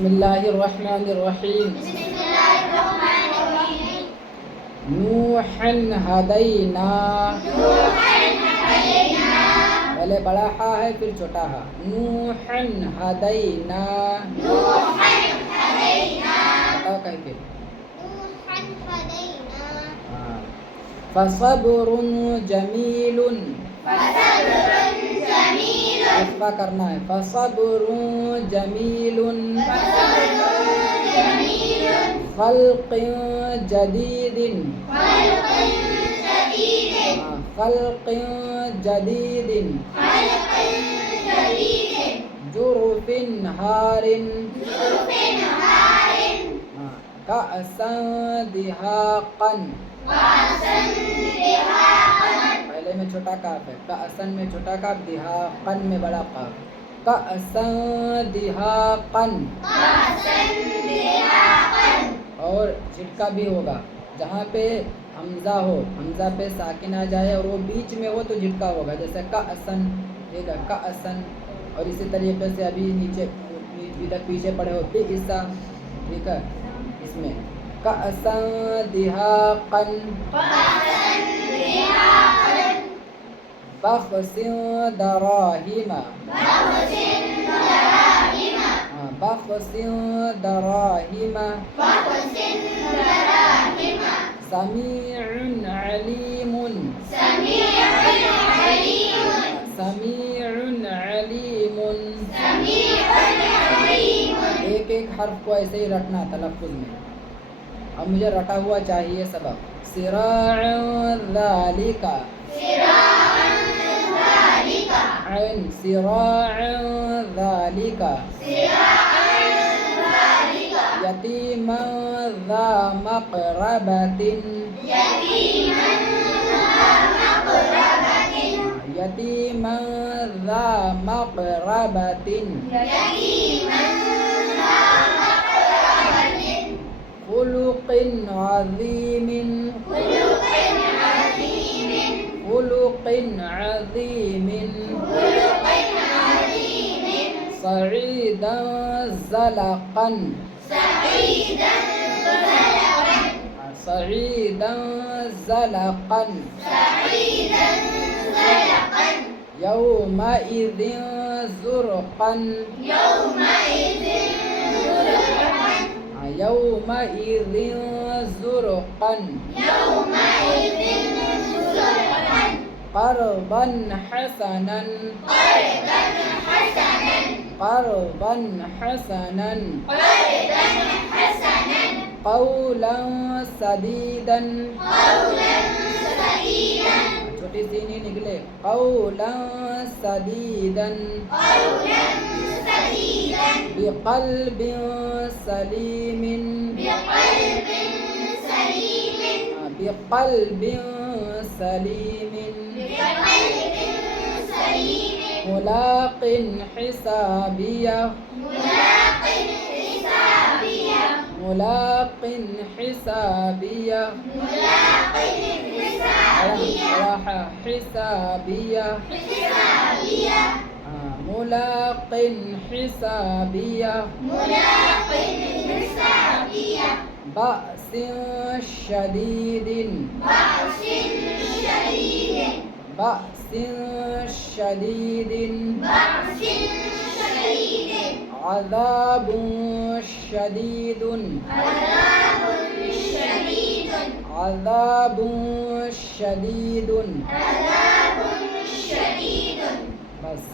بسم الله الرحمن الرحيم. نوحا هدينا. پہلے بڑا ہا ہے پھر چھوٹا ہا. نوحا هدينا. بتاؤ کہیں فصبر جمیل. اخفا کرنا ہے. فصبر جمیل. خلق جدید. خلق جدید. جرف ہار. کأسا دہاقا. پہلے میں چھوٹا کاف ہے. کأسن میں چھوٹا کاف, دہاقن میں بڑا کاف. کأسا دہاقا. اور جھٹکا بھی ہوگا جہاں پہ حمزہ ہو, حمزہ پہ ساکن آ جائے اور وہ بیچ میں ہو تو جھٹکا ہوگا, جیسے کأسن. ٹھیک ہے, کأسن. اور اسی طریقے سے ابھی نیچے ادھر پیچھے پڑے ہو بئسا. ٹھیک ہے, اس میں کأسا دہاقا. بخس دراہم. بخس دراہم. سمیع علیم. سمیع علیم. ایک ایک حرف کو ایسے ہی رٹنا تلفظ میں. اب مجھے رٹا ہوا چاہیے سبق. سراعا ذالک. عین سراعا ذالک. یتیما ذا مقربۃ. یتیما ذا مقربۃ. خلق عظیم. خلق عظیم. سعیدا زلقا. سعیدا زلقا. یومئذ زرقا. یومئذ زرقا. قرضا حسنا. قرضا حسنا. قولا سدیدا. چھوٹی سی نہیں نکلے. قولا سدیدا. بقلب سلیم. بقلب سلیم. ملاق حسابیہ. ملاق حسابیہ. حسابیہ. ملاق حسابیہ. بأس شدید. بأس شدید. عذاب شدید. عذاب شدید. بس.